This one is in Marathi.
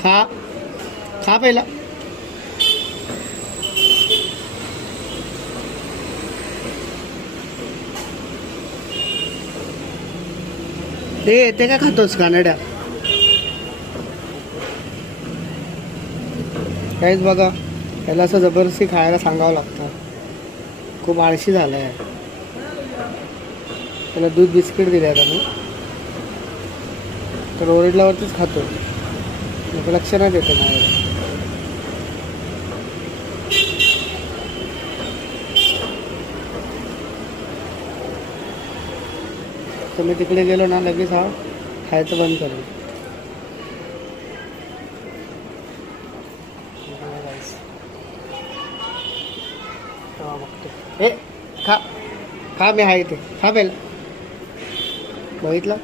खा खा पहिला. ते काय खातोस कानड्या. काहीच बघा, त्याला असं जबरदस्ती खायला सांगावं लागतं. खूप आळशी झाला आहे. त्याला दूध बिस्किट दिले आहेत आम्ही, तर ओरडल्यावरतीच खातो. लक्ष नाही देते माझ्यावर. तर मी तिकडे गेलो ना, लगेच हा खायचं बंद करेल. हे खा खा, मी आहे इथे. खा पहिला. बघितलं.